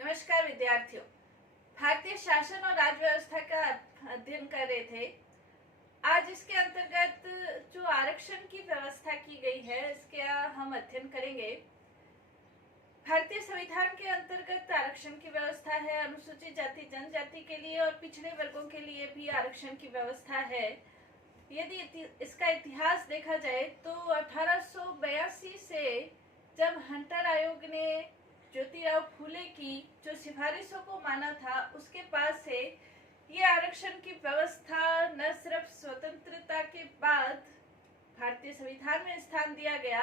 नमस्कार विद्यार्थियों। भारतीय शासन और राज्य व्यवस्था का अध्ययन कर रहे थे। आज इसके अंतर्गत जो आरक्षण की व्यवस्था की गई है इसका हम अध्ययन करेंगे। भारतीय संविधान के अंतर्गत आरक्षण की व्यवस्था है। अनुसूचित जाति जनजाति के लिए और पिछड़े वर्गों के लिए भी आरक्षण की व्यवस्था है। यदि इसका इतिहास देखा जाए तो 1882 से जब हंटर आयोग ने ज्योतिराव फूले की जो सिफारिशों को माना था, उसके बाद से ये आरक्षण की व्यवस्था न सिर्फ स्वतंत्रता के बाद भारतीय संविधान में स्थान दिया गया,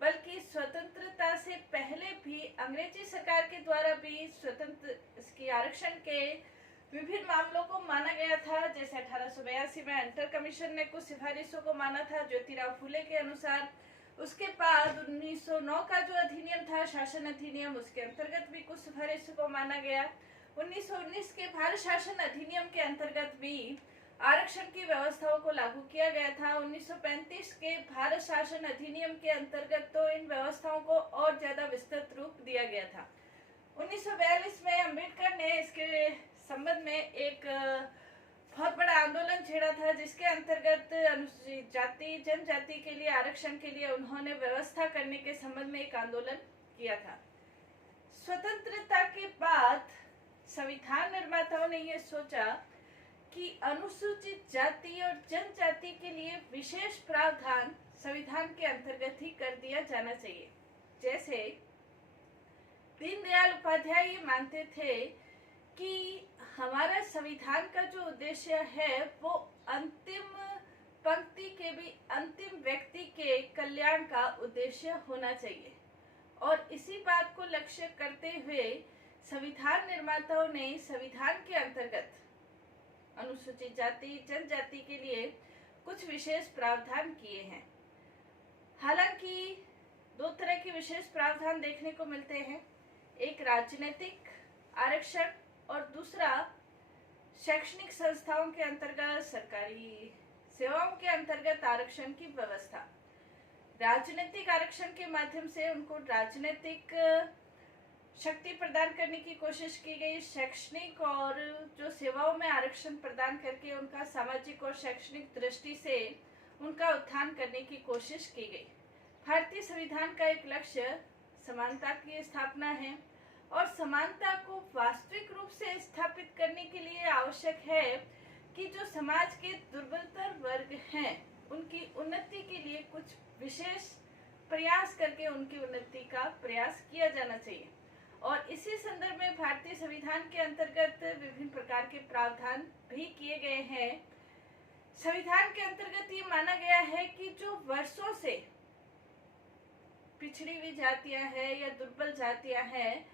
बल्कि स्वतंत्रता से पहले भी अंग्रेजी सरकार के द्वारा भी स्वतंत्र इसकी आरक्षण के विभिन्न मामलों को माना गया था। जैसे 1882 में हंटर कमीशन ने कुछ सिफारिशों को माना था ज्योतिराव फूले के अनुसार। उसके बाद 1909 का जो अधिनियम था, शासन अधिनियम, उसके अंतर्गत भी कुछ सिफारिशों को माना गया। 1919 के भारत शासन अधिनियम के अंतर्गत भी आरक्षण की व्यवस्थाओं को लागू किया गया था। 1935 के भारत शासन अधिनियम के अंतर्गत तो इन व्यवस्थाओं को और ज्यादा विस्तृत रूप दिया गया था। 1942 में अम्बेडकर ने इसके संबंध में एक बहुत बड़ा आंदोलन छेड़ा था, जिसके अंतर्गत अनुसूचित जाति जनजाति के लिए आरक्षण के लिए उन्होंने व्यवस्था करने के संबंध में एक आंदोलन किया था। स्वतंत्रता के बाद संविधान निर्माताओं ने यह सोचा कि अनुसूचित जाति और जनजाति के लिए विशेष प्रावधान संविधान के अंतर्गत ही कर दिया जाना चाहिए। जैसे दीनदयाल उपाध्याय ये मानते थे कि हमारा संविधान का जो उद्देश्य है वो अंतिम पंक्ति के भी अंतिम व्यक्ति के कल्याण का उद्देश्य होना चाहिए, और इसी बात को लक्ष्य करते हुए संविधान निर्माताओं ने संविधान के अंतर्गत अनुसूचित जाति जनजाति के लिए कुछ विशेष प्रावधान किए हैं। हालांकि दो तरह के विशेष प्रावधान देखने को मिलते हैं, एक राजनीतिक आरक्षण और दूसरा शैक्षणिक संस्थाओं के अंतर्गत सरकारी सेवाओं के अंतर्गत आरक्षण की व्यवस्था। राजनीतिक आरक्षण के माध्यम से उनको राजनीतिक शक्ति प्रदान करने की कोशिश की गई। शैक्षणिक और जो सेवाओं में आरक्षण प्रदान करके उनका सामाजिक और शैक्षणिक दृष्टि से उनका उत्थान करने की कोशिश की गई। भारतीय संविधान का एक लक्ष्य समानता की स्थापना है, और समानता को वास्तविक रूप से स्थापित करने के लिए आवश्यक है कि जो समाज के दुर्बलतर वर्ग हैं उनकी उन्नति के लिए कुछ विशेष प्रयास करके उनकी उन्नति का प्रयास किया जाना चाहिए। और इसी संदर्भ में भारतीय संविधान के अंतर्गत विभिन्न प्रकार के प्रावधान भी किए गए हैं। संविधान के अंतर्गत ये माना गया है कि जो वर्षों से पिछड़ी हुई जातियां हैं या दुर्बल जातियां हैं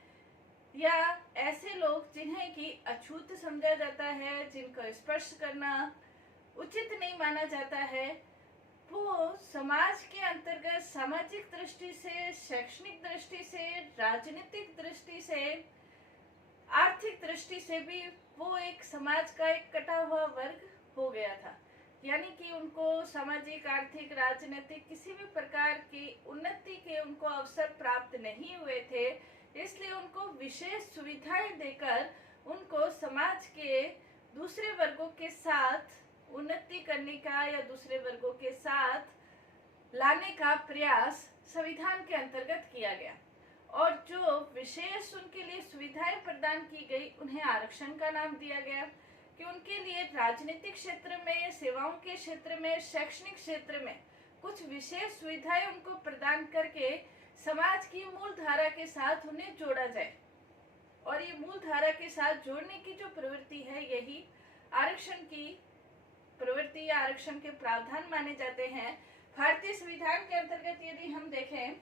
या ऐसे लोग जिन्हें कि अछूत समझा जाता है, जिनको स्पर्श करना उचित नहीं माना जाता है, वो समाज के अंतर्गत सामाजिक दृष्टि से, शैक्षणिक दृष्टि से, राजनीतिक दृष्टि से, आर्थिक दृष्टि से भी वो एक समाज का एक कटा हुआ वर्ग हो गया था। यानी कि उनको सामाजिक, आर्थिक, राजनीतिक किसी भी प्रकार की उन्नति के उनको अवसर प्राप्त नहीं हुए थे। इसलिए उनको विशेष सुविधाएं देकर उनको समाज के दूसरे वर्गों के साथ उन्नति करने का या दूसरे वर्गों के साथ लाने का प्रयास संविधान के अंतर्गत किया गया। और जो विशेष उनके लिए सुविधाएं प्रदान की गई उन्हें आरक्षण का नाम दिया गया, कि उनके लिए राजनीतिक क्षेत्र में, सेवाओं के क्षेत्र में, शैक्षणिक क्षेत्र में कुछ विशेष सुविधाएं उनको प्रदान करके समाज की मूल धारा के साथ उन्हें जोड़ा जाए। और ये मूल धारा के साथ जोड़ने की जो प्रवृत्ति है, यही आरक्षण की प्रवृत्ति या आरक्षण के प्रावधान माने जाते हैं। भारतीय संविधान के अंतर्गत यदि हम देखें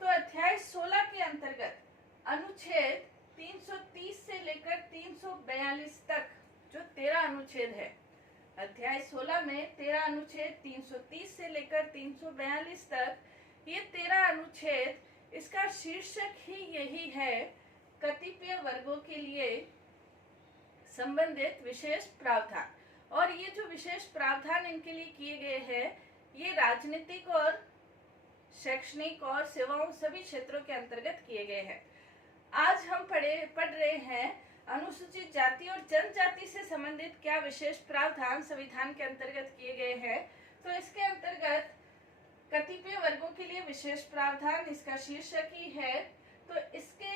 तो अध्याय 16 के अंतर्गत अनुच्छेद 330 से लेकर 342 तक जो 13 अनुच्छेद है, अध्याय 16 में 13 अनुच्छेद 330 से लेकर 342 तक, ये 13 अनुच्छेद, इसका शीर्षक ही यही है, कतिपय वर्गों के लिए संबंधित विशेष प्रावधान। और ये जो विशेष प्रावधान इनके लिए किए गए हैं, ये राजनीतिक और शैक्षणिक और सेवाओं सभी क्षेत्रों के अंतर्गत किए गए हैं। आज हम पढ़ रहे हैं अनुसूचित जाति और जनजाति से संबंधित क्या विशेष प्रावधान संविधान के अंतर्गत किए गए हैं। तो इसके अंतर्गत कतिपय वर्गों के लिए विशेष प्रावधान, इसका शीर्षक ही है। तो इसके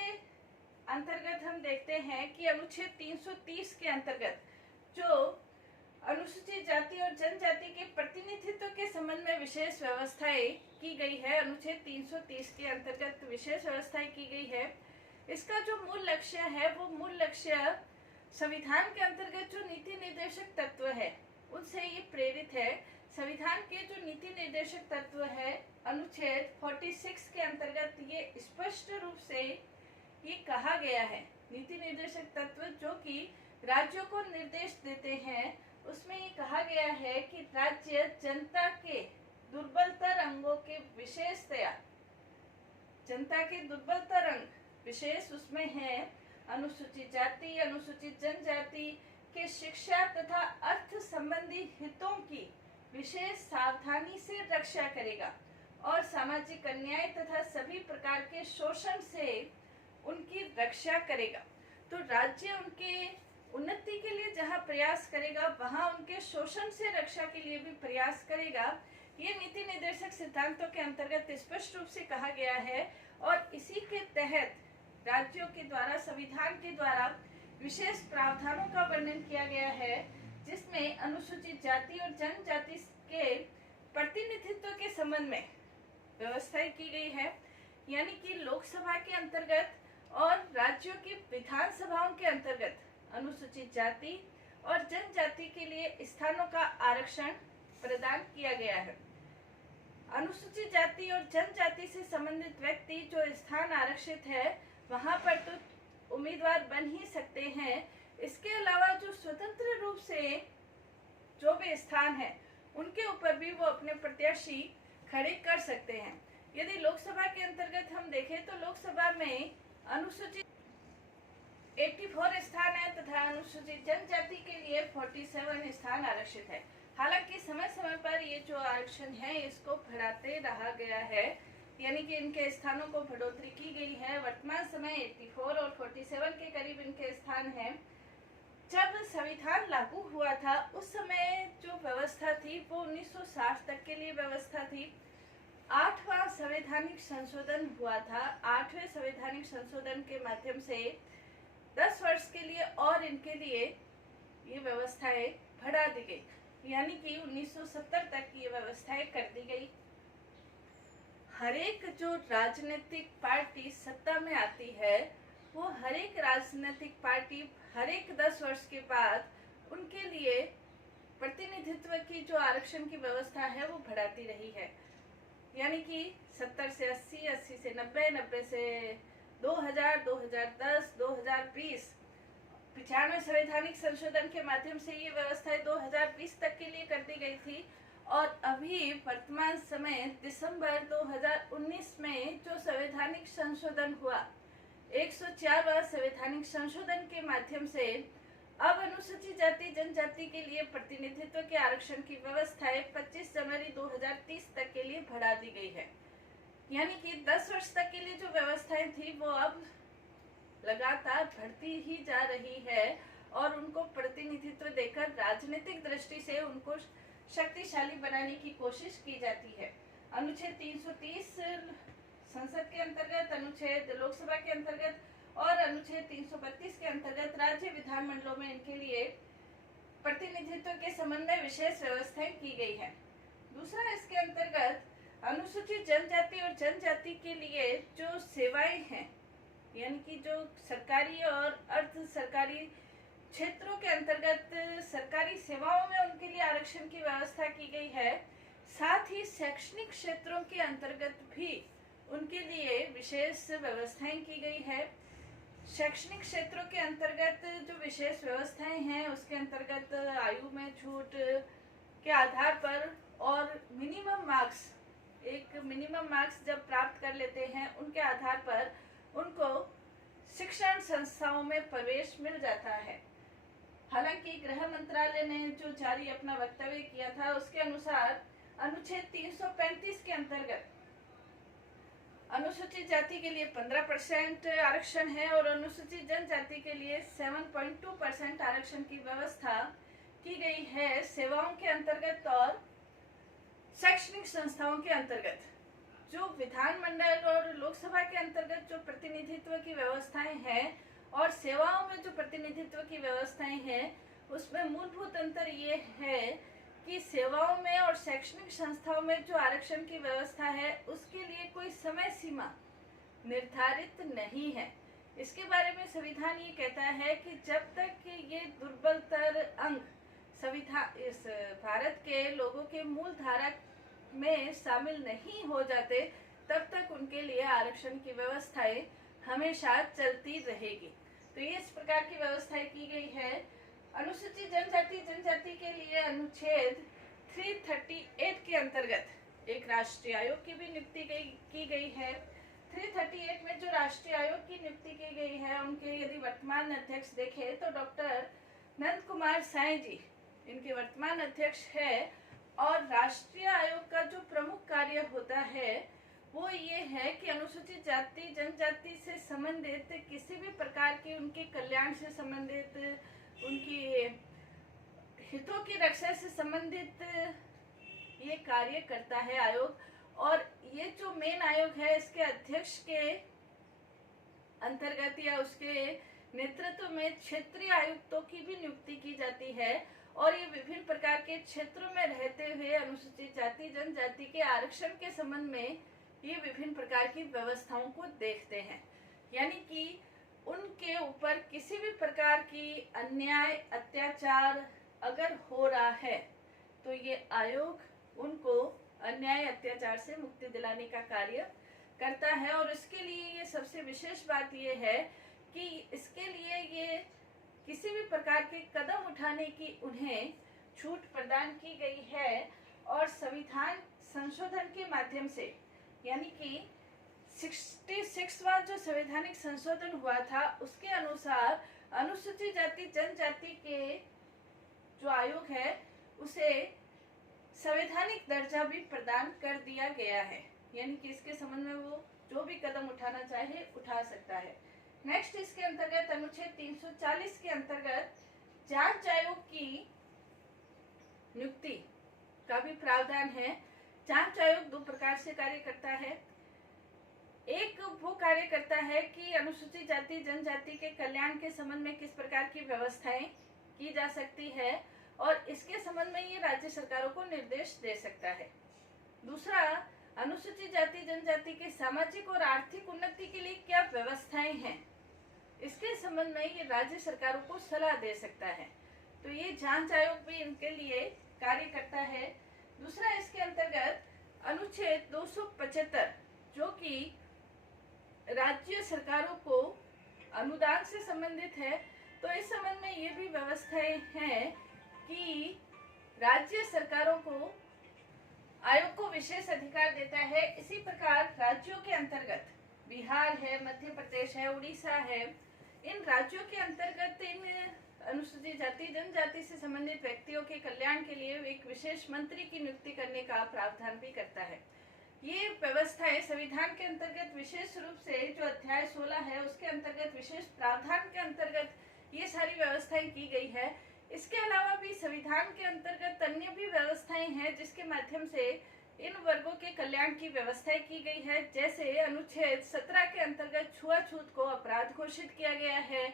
अंतर्गत हम देखते हैं कि अनुच्छेद 330 के अंतर्गत जो अनुसूचित जाति और जनजाति के प्रतिनिधित्व के संबंध में विशेष व्यवस्थाएं की गई है, अनुच्छेद 330 के अंतर्गत विशेष व्यवस्थाएं की गई है। इसका जो मूल लक्ष्य है वो मूल लक्ष्य संविधान के अंतर्गत जो नीति निर्देशक तत्व है उनसे ये प्रेरित है। संविधान के जो नीति निर्देशक तत्व है अनुच्छेद 46 के अंतर्गत ये स्पष्ट रूप से ये कहा गया है, नीति निर्देशक तत्व जो कि राज्यों को निर्देश देते हैं, उसमें ये कहा गया है कि राज्य जनता के दुर्बलतर अंगों के विशेषतया, जनता के दुर्बलतर अंग विशेष उसमें है अनुसूचित जाति, अनुसूचित जनजाति के शिक्षा तथा अर्थ संबंधी हितों की विशेष सावधानी से रक्षा करेगा और सामाजिक अन्याय तथा सभी प्रकार के शोषण से उनकी रक्षा करेगा। तो राज्य उनके उन्नति के लिए जहाँ प्रयास करेगा वहाँ उनके शोषण से रक्षा के लिए भी प्रयास करेगा। ये नीति निर्देशक सिद्धांतों के अंतर्गत स्पष्ट रूप से कहा गया है और इसी के तहत राज्यों के द्वारा, संविधान के द्वारा विशेष प्रावधानों का वर्णन किया गया है, जिसमें अनुसूचित जाति और जनजाति के प्रतिनिधित्व के संबंध में व्यवस्थाएं की गई है। यानी कि लोकसभा के अंतर्गत और राज्यों की विधानसभाओं के अंतर्गत अनुसूचित जाति और जनजाति के लिए स्थानों का आरक्षण प्रदान किया गया है। अनुसूचित जाति और जनजाति से संबंधित व्यक्ति जो स्थान आरक्षित है वहां पर तो उम्मीदवार बन ही सकते हैं। इसके अलावा जो स्वतंत्र रूप से जो भी स्थान है उनके ऊपर भी वो अपने प्रत्याशी खड़े कर सकते हैं। यदि लोकसभा के अंतर्गत हम देखें तो लोकसभा में अनुसूचित 84 स्थान है तथा अनुसूचित जनजाति के लिए 47 स्थान आरक्षित है। हालांकि समय समय पर ये जो आरक्षण है इसको बढ़ाते रहा गया है, यानी कि इनके स्थानों को बढ़ोतरी की गई है। वर्तमान समय 84 और 47 के करीब इनके स्थान हैं। जब संविधान लागू हुआ था उस समय जो व्यवस्था थी वो 1960 तक के लिए व्यवस्था थी। 8वां संवैधानिक संशोधन हुआ था। 8वें संवैधानिक संशोधन के माध्यम से 10 वर्ष के लिए और इनके लिए ये व्यवस्थाएं बढ़ा दी गई, यानी कि 1970 तक ये व्यवस्थाएं कर दी गई। हर एक जो राजनीतिक पार्टी सत्ता में आती है वो हर एक राजनीतिक पार्टी हर एक 10 वर्ष के बाद उनके लिए प्रतिनिधित्व की जो आरक्षण की व्यवस्था है वो बढ़ाती रही है। यानी कि 70 से 80, 80 से 90, 90 से 2000, 2010, 2020, 95 संवैधानिक संशोधन के माध्यम से ये व्यवस्थाएं 2020 तक के लिए कर दी गई थी। और अभी वर्तमान समय दिसंबर 2019 में जो संवैधानिक संशोधन हुआ, 104वां संवैधानिक संशोधन के माध्यम से अब अनुसूचित जाति जनजाति के लिए प्रतिनिधित्व के आरक्षण की व्यवस्थाएं 25 जनवरी 2030 तक के लिए बढ़ा दी गई है। यानी कि 10 वर्ष तक के लिए जो व्यवस्थाएं थी वो अब लगातार बढ़ती ही जा रही है और उनको प्रतिनिधित्व देकर राजनीतिक दृष्टि से उनको शक्तिशाली बनाने की कोशिश की जाती है। अनुच्छेद 330 संसद के अंतर्गत, अनुच्छेद लोकसभा के अंतर्गत और अनुच्छेद 332 के अंतर्गत राज्य विधानमंडलों में इनके लिए प्रतिनिधित्व के संबंध में विशेष व्यवस्थाएं की गई है। दूसरा, इसके अंतर्गत अनुसूचित जनजाति और जनजाति के लिए जो सेवाएं हैं, यानी कि जो सरकारी और अर्ध सरकारी क्षेत्रों के अंतर्गत सरकारी सेवाओं में उनके लिए आरक्षण की व्यवस्था की गई है। साथ ही शैक्षणिक क्षेत्रों के अंतर्गत भी उनके लिए विशेष व्यवस्थाएं की गई है। शैक्षणिक क्षेत्रों के अंतर्गत जो विशेष व्यवस्थाएं हैं उसके अंतर्गत आयु में छूट के आधार पर और मिनिमम मार्क्स जब प्राप्त कर लेते हैं उनके आधार पर उनको शिक्षण संस्थाओं में प्रवेश मिल जाता है। हालांकि गृह मंत्रालय ने जो जारी अपना वक्तव्य किया था उसके अनुसार अनुच्छेद 335 के अंतर्गत अनुसूचित जाति के लिए 15% आरक्षण है और अनुसूचित जनजाति के लिए 7.2% आरक्षण की व्यवस्था की गई है सेवाओं के अंतर्गत और शैक्षणिक संस्थाओं के अंतर्गत। जो विधानमंडल और लोकसभा के अंतर्गत जो प्रतिनिधित्व की व्यवस्थाएं हैं और सेवाओं में जो प्रतिनिधित्व की व्यवस्थाएं हैं, उसमें मूलभूत अंतर ये है कि सेवाओं में और शैक्षणिक संस्थाओं में जो आरक्षण की व्यवस्था है उसके लिए कोई समय सीमा निर्धारित नहीं है। इसके बारे में संविधान ये कहता है कि जब तक कि ये दुर्बलतर अंग संविधान इस भारत के लोगों के मूल धारा में शामिल नहीं हो जाते तब तक उनके लिए आरक्षण की व्यवस्थाएं हमेशा चलती रहेगी। तो ये इस प्रकार की व्यवस्थाएं की गई है। अनुसूचित जनजाति के लिए अनुच्छेद 338 के अंतर्गत एक राष्ट्रीय आयोग की भी नियुक्ति की गई है। 338 में जो राष्ट्रीय आयोग की नियुक्ति की गई है, उनके यदि वर्तमान अध्यक्ष देखें तो डॉक्टर नंद कुमार साय जी इनके वर्तमान अध्यक्ष है। और राष्ट्रीय आयोग का जो प्रमुख कार्य होता है वो ये है कि अनुसूचित जाति जनजाति से संबंधित किसी भी प्रकार के उनके कल्याण से संबंधित, उनकी हितों की रक्षा से संबंधित ये कार्य करता है आयोग। और ये जो मेन आयोग है इसके अध्यक्ष के अंतर्गत या उसके नेतृत्व में क्षेत्रीय आयुक्तों की भी नियुक्ति की जाती है और ये विभिन्न प्रकार के क्षेत्रों में रहते हुए अनुसूचित जाति जनजाति के आरक्षण के संबंध में ये विभिन्न प्रकार की व्यवस्थाओं को देखते हैं। यानी कि उनके ऊपर किसी भी प्रकार की अन्याय अत्याचार अगर हो रहा है तो ये आयोग उनको अन्याय अत्याचार से मुक्ति दिलाने का कार्य करता है। और इसके लिए ये सबसे विशेष बात ये है कि इसके लिए ये किसी भी प्रकार के कदम उठाने की उन्हें छूट प्रदान की गई है। और संविधान संशोधन के माध्यम से, यानी कि 66वां जो संवैधानिक संशोधन हुआ था उसके अनुसार अनुसूचित जाति जनजाति के जो आयोग है उसे संवैधानिक दर्जा भी प्रदान कर दिया गया है। यानी कि इसके संबंध में वो जो भी कदम उठाना चाहे उठा सकता है। नेक्स्ट इसके अंतर्गत अनुच्छेद 340 के अंतर्गत जांच आयोग की नियुक्ति का भी प्रावधान है। जांच आयोग दो प्रकार से कार्य करता है। एक वो कार्य करता है कि अनुसूचित जाति जनजाति के कल्याण के संबंध में किस प्रकार की व्यवस्थाएं की जा सकती है और इसके संबंध में ये राज्य सरकारों को निर्देश दे सकता है। दूसरा, अनुसूचित जाति जनजाति के सामाजिक और आर्थिक उन्नति के लिए क्या व्यवस्थाएं हैं इसके संबंध में ये राज्य सरकारों को सलाह दे सकता है। तो ये जांच आयोग भी इनके लिए कार्य करता है। दूसरा, इसके अंतर्गत अनुच्छेद 275 जो कि राज्य सरकारों को अनुदान से संबंधित है, तो इस संबंध में ये भी व्यवस्थाएं हैं कि राज्य सरकारों को आयोग को विशेष अधिकार देता है। इसी प्रकार राज्यों के अंतर्गत बिहार है, मध्य प्रदेश है, उड़ीसा है, इन राज्यों के अंतर्गत इन अनुसूचित जाति जनजाति से संबंधित व्यक्तियों के कल्याण के लिए एक विशेष मंत्री की नियुक्ति करने का प्रावधान भी करता है। ये व्यवस्थाएं संविधान के अंतर्गत विशेष रूप से जो अध्याय 16 है उसके अंतर्गत विशेष प्रावधान के अंतर्गत ये सारी व्यवस्थाएं की गई है। इसके अलावा भी संविधान के अंतर्गत अन्य भी व्यवस्थाएं हैं जिसके माध्यम से इन वर्गों के कल्याण की व्यवस्थाएं की गई है। जैसे अनुच्छेद 17 के अंतर्गत छुआछूत को अपराध घोषित किया गया है।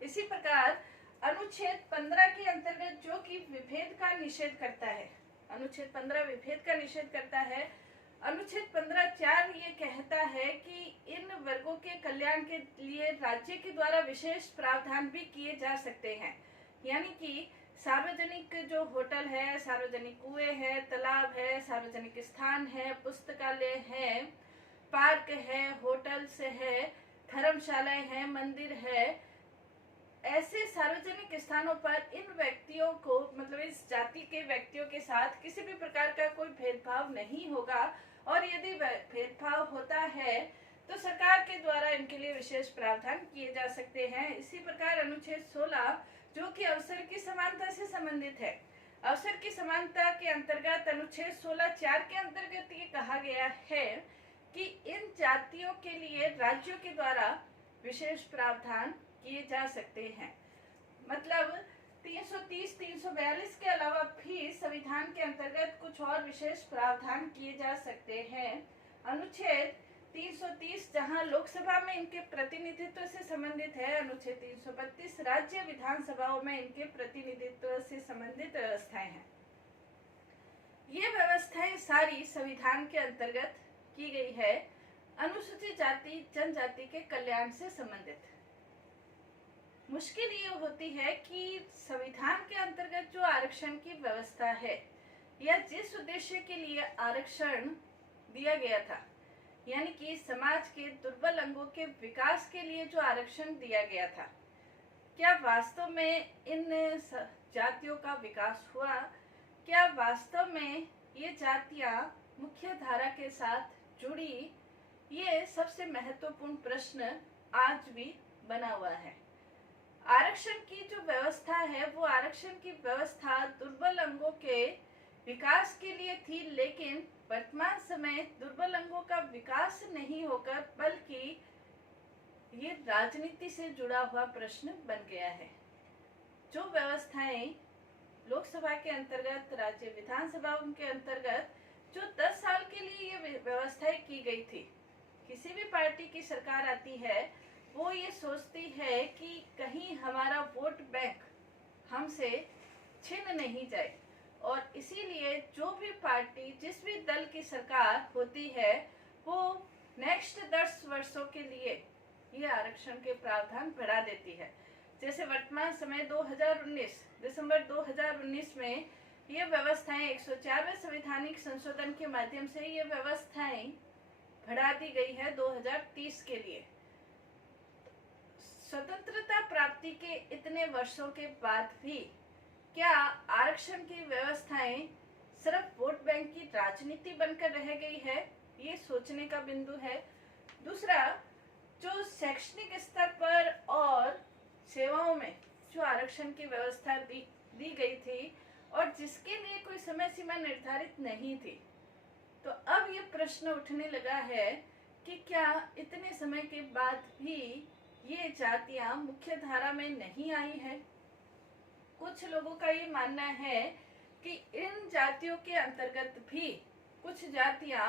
इसी प्रकार अनुच्छेद 15 के अंतर्गत जो कि विभेद का निषेध करता है, अनुच्छेद 15 विभेद का निषेध करता है। अनुच्छेद 15(4) ये कहता है कि इन वर्गों के कल्याण के लिए राज्य के द्वारा विशेष प्रावधान भी किए जा सकते हैं। यानी कि सार्वजनिक जो होटल है, सार्वजनिक कुएं है, तालाब है, सार्वजनिक स्थान है, पुस्तकालय है, पार्क है, होटल्स है, धर्मशालाएं हैं, मंदिर है, ऐसे सार्वजनिक स्थानों पर इन व्यक्तियों को, मतलब इस जाति के व्यक्तियों के साथ किसी भी प्रकार का कोई भेदभाव नहीं होगा। और यदि भेदभाव होता है तो सरकार के द्वारा इनके लिए विशेष प्रावधान किए जा सकते हैं। इसी प्रकार अनुच्छेद 16 जो कि अवसर की समानता से संबंधित है, अवसर की समानता के अंतर्गत अनुच्छेद 16(4) के अंतर्गत ये कहा गया है कि इन जातियों के लिए राज्यों के द्वारा विशेष प्रावधान किए जा सकते हैं। मतलब 330, 342 के अलावा भी संविधान के अंतर्गत कुछ और विशेष प्रावधान किए जा सकते हैं। अनुच्छेद 330 जहां लोकसभा में इनके प्रतिनिधित्व से संबंधित है, अनुच्छेद 332 राज्य विधानसभाओं में इनके प्रतिनिधित्व से संबंधित व्यवस्थाएं हैं। ये व्यवस्थाएं सारी संविधान के अंतर्गत की गई है, अनुसूचित जाति जनजाति के कल्याण से संबंधित। मुश्किल ये होती है कि संविधान के अंतर्गत जो आरक्षण की व्यवस्था है या जिस उद्देश्य के लिए आरक्षण दिया गया था, यानी कि समाज के दुर्बल अंगों के विकास के लिए जो आरक्षण दिया गया था, क्या वास्तव में इन जातियों का विकास हुआ? क्या वास्तव में ये जातियां मुख्य धारा के साथ जुड़ी? ये सबसे महत्वपूर्ण प्रश्न आज भी बना हुआ है। आरक्षण की जो व्यवस्था है वो आरक्षण की व्यवस्था दुर्बल अंगों के विकास के लिए थी, लेकिन वर्तमान समय दुर्बल अंगों का विकास नहीं होकर बल्कि ये राजनीति से जुड़ा हुआ प्रश्न बन गया है। जो व्यवस्थाएं लोकसभा के अंतर्गत, राज्य विधानसभाओं के अंतर्गत जो 10 साल के लिए ये व्यवस्थाएं की गई थी, किसी भी पार्टी की सरकार आती है वो ये सोचती है कि कहीं हमारा वोट बैंक हमसे छिन नहीं जाए, और इसीलिए जो भी पार्टी, जिस भी दल की सरकार होती है वो नेक्स्ट 10 वर्षों के लिए ये आरक्षण के प्रावधान बढ़ा देती है। जैसे वर्तमान समय 2019 दिसंबर 2019 में ये व्यवस्थाएं 104वें संवैधानिक संशोधन के माध्यम से ये व्यवस्थाएं बढ़ा दी गई है 2030 के लिए। स्वतंत्रता प्राप्ति के इतने वर्षों के बाद भी क्या आरक्षण की व्यवस्थाएं सिर्फ वोट बैंक की राजनीति बनकर रह गई है? ये सोचने का बिंदु है। दूसरा, जो शैक्षणिक स्तर पर और सेवाओं में जो आरक्षण की व्यवस्था दी गई थी और जिसके लिए कोई समय सीमा निर्धारित नहीं थी, तो अब ये प्रश्न उठने लगा है कि क्या इतने समय के बाद भी ये जातियां मुख्य धारा में नहीं आई है? कुछ लोगों का ये मानना है कि इन जातियों के अंतर्गत भी कुछ जातियां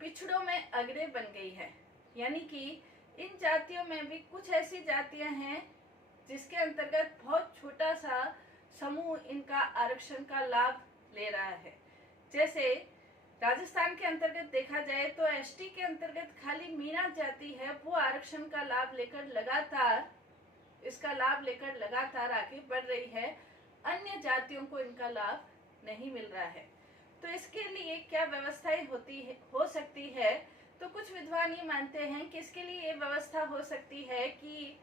पिछड़ों में अग्रणी बन गई है, यानी कि इन जातियों में भी कुछ ऐसी जातियां हैं जिसके अंतर्गत बहुत छोटा सा समूह इनका आरक्षण का लाभ ले रहा है। जैसे राजस्थान के अंतर्गत देखा जाए तो एसटी के अंतर्गत खाली मीणा जाति है, वो आरक्षण का लाभ लेकर लगातार आगे बढ़ रही है। अन्य जातियों को इनका लाभ नहीं मिल रहा है। तो इसके लिए क्या व्यवस्थाएं हो सकती है? तो कुछ विद्वान ये मानते हैं कि इसके लिए ये व्यवस्था हो सकती है कि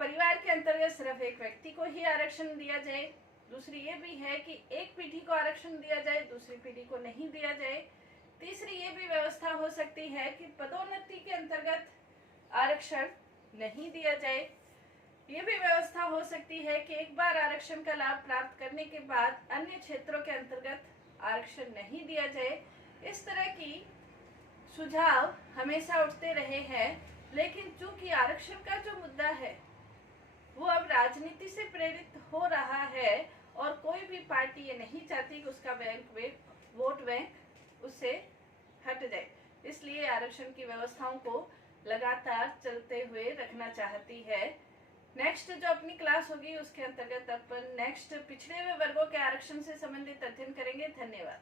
परिवार के अंतर्गत सिर्फ एक व्यक्ति को ही आरक्षण दिया जाए। दूसरी ये भी है कि एक पीढ़ी को आरक्षण दिया जाए, दूसरी पीढ़ी को नहीं दिया जाए। तीसरी ये भी व्यवस्था हो सकती है कि पदोन्नति के अंतर्गत आरक्षण नहीं दिया जाए। ये भी व्यवस्था हो सकती है कि एक बार आरक्षण का लाभ प्राप्त करने के बाद अन्य क्षेत्रों के अंतर्गत आरक्षण नहीं दिया जाए। इस तरह की सुझाव हमेशा उठते रहे हैं, लेकिन चूंकि आरक्षण का जो मुद्दा है वो अब राजनीति से प्रेरित हो रहा है और कोई भी पार्टी ये नहीं चाहती कि उसका वोट बैंक उससे हट जाए, इसलिए आरक्षण की व्यवस्थाओं को लगातार चलते हुए रखना चाहती है। नेक्स्ट जो अपनी क्लास होगी उसके अंतर्गत अपन नेक्स्ट पिछड़े हुए वर्गों के आरक्षण से संबंधित अध्ययन करेंगे। धन्यवाद।